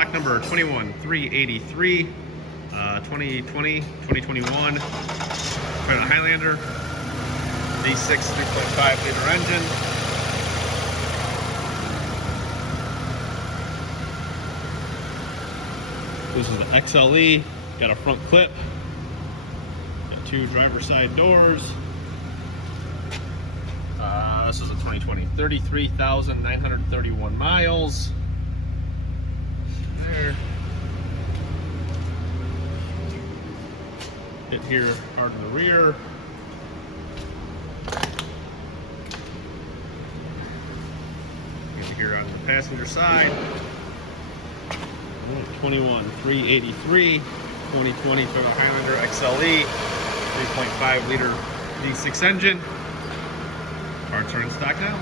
stock number 21383, 2020, 2021, Toyota Highlander, V6 3.5 liter engine. This is the XLE, got a front clip, got two driver's side doors. This is a 2020, 33,931 miles. There. Hit here hard in the rear. Get here on the passenger side. 21383, 2020 Toyota Highlander XLE, 3.5 liter V6 engine. Parts are in stock now.